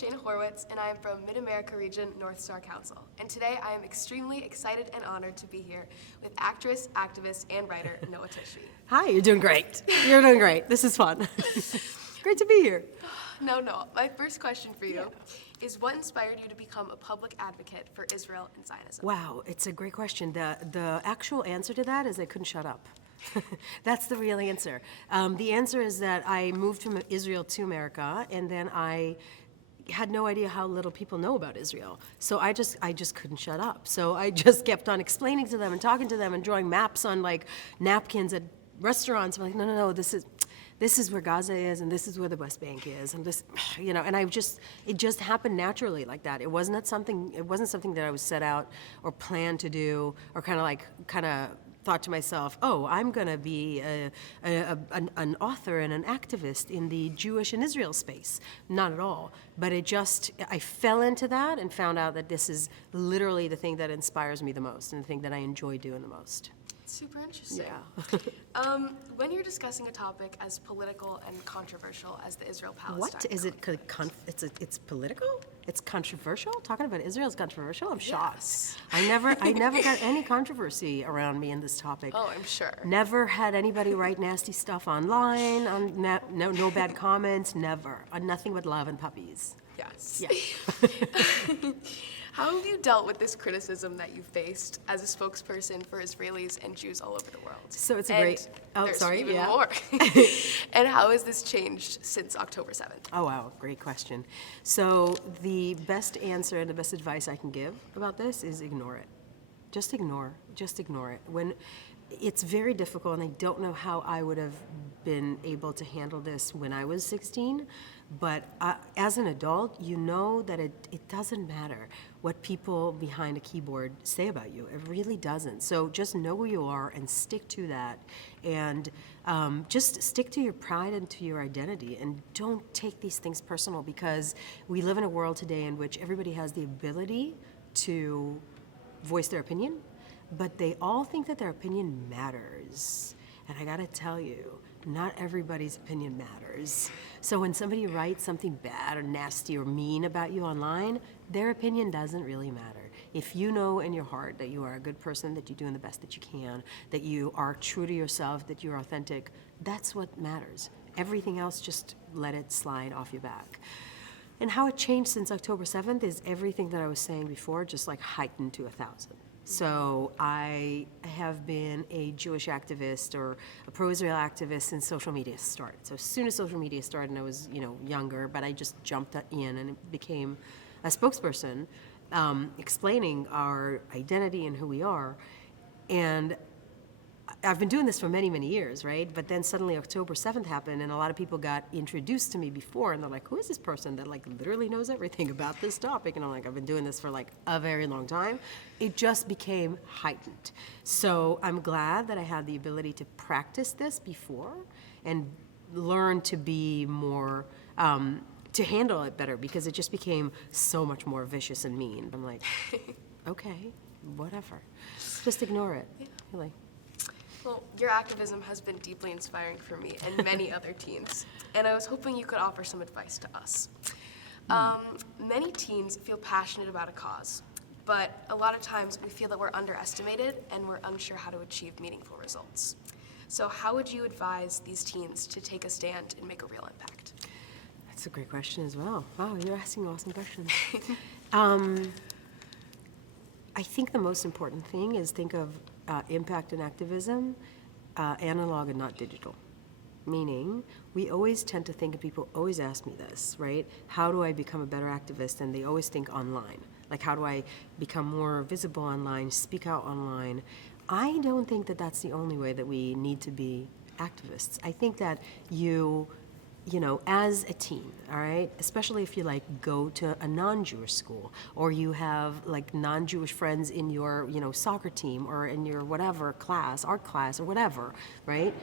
Shayna Horwitz, and I am from Mid-America Region North Star Council. And today I am extremely excited and honored to be here with actress, activist, and writer Noa Tishby. Hi, you're doing great. You're doing great. This is fun. Great to be here. No, my first question for you is what inspired you to become a public advocate for Israel and Zionism? Wow, it's a great question. The actual answer to that is I couldn't shut up. That's the real answer. The answer is that I moved from Israel to America, and then I had no idea how little people know about Israel. So I just couldn't shut up. So I just kept on explaining to them and talking to them and drawing maps on like napkins at restaurants. I'm like, no, this is where Gaza is, and this is where the West Bank is, and this, and it just happened naturally like that. It wasn't something that I was set out or planned to do, or kind of thought to myself, oh, I'm gonna be an author and an activist in the Jewish and Israel space. Not at all. But I fell into that and found out that this is literally the thing that inspires me the most and the thing that I enjoy doing the most. Super interesting. Yeah. When you're discussing a topic as political and controversial as the Israel-Palestine What is it? It's political? It's controversial? Talking about Israel is controversial? I'm shocked. Yes. I never got any controversy around me in this topic. Oh, I'm sure. Never had anybody write nasty stuff online. No bad comments. Never. Nothing but love and puppies. Yes. Yeah. How have you dealt with this criticism that you faced as a spokesperson for Israelis and Jews all over the world? So it's Even more. And how has this changed since October 7th? Oh, wow, great question. So the best answer and the best advice I can give about this is ignore it. Just ignore it. When it's very difficult, and I don't know how I would have been able to handle this when I was 16, but as an adult, you know that it doesn't matter what people behind a keyboard say about you. It really doesn't. So just know who you are and stick to that. And just stick to your pride and to your identity. And don't take these things personal, because we live in a world today in which everybody has the ability to voice their opinion, but they all think that their opinion matters. And I gotta tell you, not everybody's opinion matters. So when somebody writes something bad or nasty or mean about you online, their opinion doesn't really matter. If you know in your heart that you are a good person, that you're doing the best that you can, that you are true to yourself, that you're authentic, that's what matters. Everything else, just let it slide off your back. And how it changed since October 7th is everything that I was saying before, just like heightened to 1,000. So I have been a Jewish activist or a pro-Israel activist since social media started. So as soon as social media started, and I was younger, but I just jumped in and became a spokesperson, explaining our identity and who we are. And I've been doing this for many, many years, right? But then suddenly October 7th happened, and a lot of people got introduced to me before, and they're like, who is this person that like literally knows everything about this topic? And I'm like, I've been doing this for like a very long time. It just became heightened. So I'm glad that I had the ability to practice this before and learn to be more, to handle it better, because it just became so much more vicious and mean. I'm like, okay, whatever. Just ignore it, really. Well, your activism has been deeply inspiring for me and many other teens, and I was hoping you could offer some advice to us. Many teens feel passionate about a cause, but a lot of times we feel that we're underestimated and we're unsure how to achieve meaningful results. So how would you advise these teens to take a stand and make a real impact? That's a great question as well. Wow, you're asking awesome questions. I think the most important thing is think of impact and activism analog and not digital. Meaning, we always tend to think, and people always ask me this, right? How do I become a better activist? And they always think online. Like, how do I become more visible online, speak out online? I don't think that that's the only way that we need to be activists. I think that you as a teen, all right, especially if you like go to a non-Jewish school, or you have like non-Jewish friends in your, soccer team or in your whatever class, art class or whatever, right?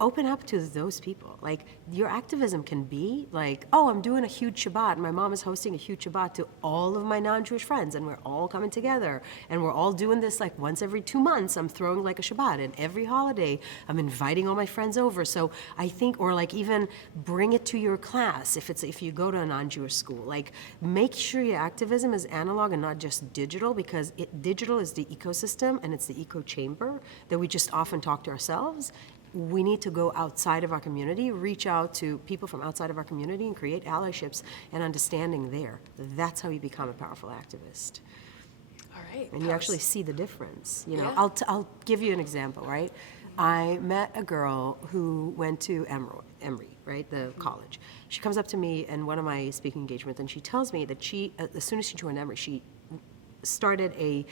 open up to those people. Like, your activism can be like, oh, I'm doing a huge Shabbat. My mom is hosting a huge Shabbat to all of my non-Jewish friends, and we're all coming together, and we're all doing this like once every 2 months. I'm throwing like a Shabbat, and every holiday I'm inviting all my friends over. So I think, or like even bring it to your class if you go to a non-Jewish school. Like, make sure your activism is analog and not just digital, because digital is the ecosystem and it's the echo chamber that we just often talk to ourselves. We need to go outside of our community, reach out to people from outside of our community, and create allyships and understanding there. That's how you become a powerful activist. All right. And you actually see the difference. You know, Yeah. I'll give you an example, right? I met a girl who went to Emory, right, the college. She comes up to me in one of my speaking engagements, and she tells me that she, as soon as she joined Emory, she started a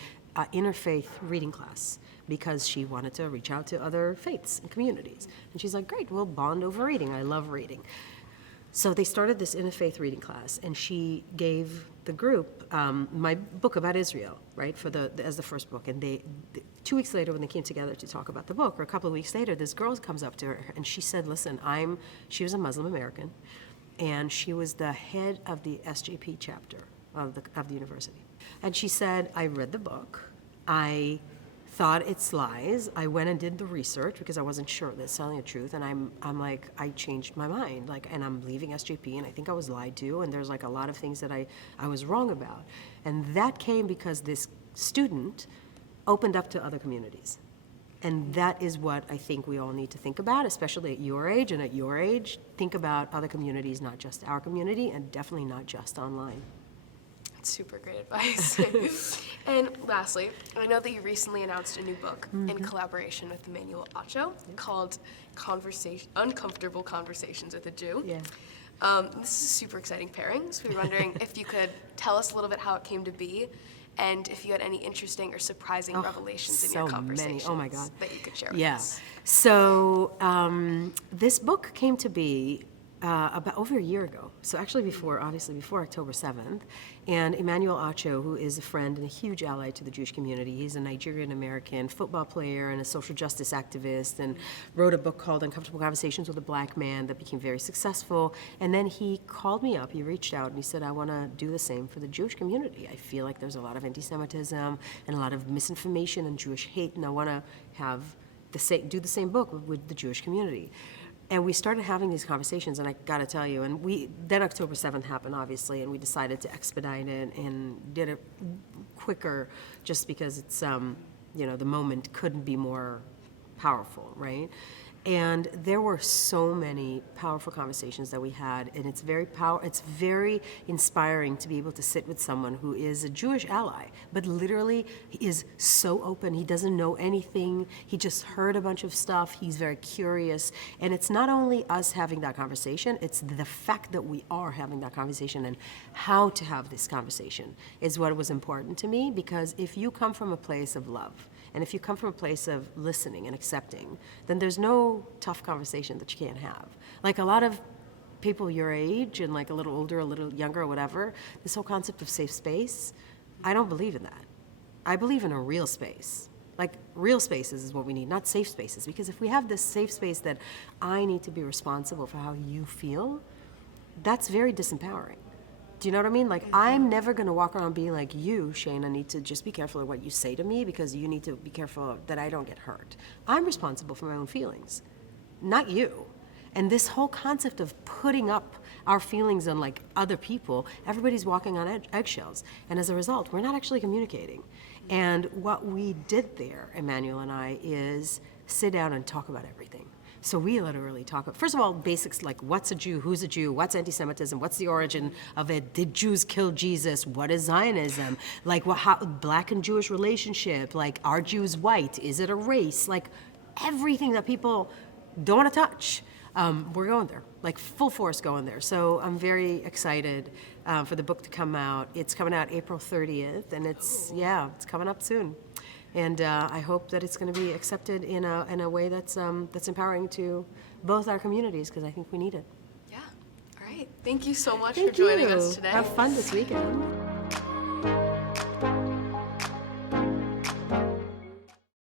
interfaith reading class because she wanted to reach out to other faiths and communities. And she's like, great, we'll bond over reading. I love reading. So they started this interfaith reading class, and she gave the group my book about Israel, right, as the first book. And 2 weeks later, when they came together to talk about the book, or a couple of weeks later, this girl comes up to her, and she said, listen, she was a Muslim American, and she was the head of the SJP chapter of the university. And she said, I read the book. I thought it's lies. I went and did the research because I wasn't sure that it's telling the truth. And I'm like, I changed my mind. Like, and I'm leaving SJP, and I think I was lied to. And there's like a lot of things that I was wrong about. And that came because this student opened up to other communities. And that is what I think we all need to think about, especially at your age. And at your age, think about other communities, not just our community, and definitely not just online. Super great advice. And lastly, I know that you recently announced a new book in collaboration with Emmanuel Acho called Uncomfortable Conversations with a Jew. Yeah. This is a super exciting pairing, so we were wondering if you could tell us a little bit how it came to be, and if you had any interesting or surprising revelations in your conversations Oh my God. that you could share with us. So this book came to be about over a year ago. So actually before October 7th. And Emmanuel Acho, who is a friend and a huge ally to the Jewish community, he's a Nigerian-American football player and a social justice activist, and wrote a book called Uncomfortable Conversations with a Black Man that became very successful. And then he called me up, he reached out, and he said, I want to do the same for the Jewish community. I feel like there's a lot of anti-Semitism and a lot of misinformation and Jewish hate, and I want to do the same book with the Jewish community. And we started having these conversations, and I got to tell you, then October 7th happened, obviously, and we decided to expedite it and did it quicker just because it's, the moment couldn't be more powerful, right? And there were so many powerful conversations that we had, and it's very inspiring to be able to sit with someone who is a Jewish ally, but literally is so open. He doesn't know anything. He just heard a bunch of stuff. He's very curious. And it's not only us having that conversation, it's the fact that we are having that conversation, and how to have this conversation is what was important to me, because if you come from a place of love, and if you come from a place of listening and accepting, then there's no tough conversation that you can't have. Like a lot of people your age and like a little older, a little younger, or whatever, this whole concept of safe space, I don't believe in that. I believe in a real space. Like, real spaces is what we need, not safe spaces. Because if we have this safe space that I need to be responsible for how you feel, that's very disempowering. Do you know what I mean? Like, I'm never going to walk around being like, you, Shayna, need to just be careful of what you say to me because you need to be careful that I don't get hurt. I'm responsible for my own feelings, not you. And this whole concept of putting up our feelings on like other people, everybody's walking on eggshells. And as a result, we're not actually communicating. And what we did there, Emmanuel and I, is sit down and talk about everything. So we literally talk, first of all, basics like what's a Jew, who's a Jew, what's anti-Semitism, what's the origin of it, did Jews kill Jesus, what is Zionism, like how Black and Jewish relationship, like are Jews white, is it a race, like everything that people don't want to touch. We're going there, like full force going there. So I'm very excited for the book to come out. It's coming out April 30th, and it's coming up soon. And I hope that it's going to be accepted in a way that's empowering to both our communities, because I think we need it. Yeah. All right. Thank you so much for joining us today. Have fun this weekend.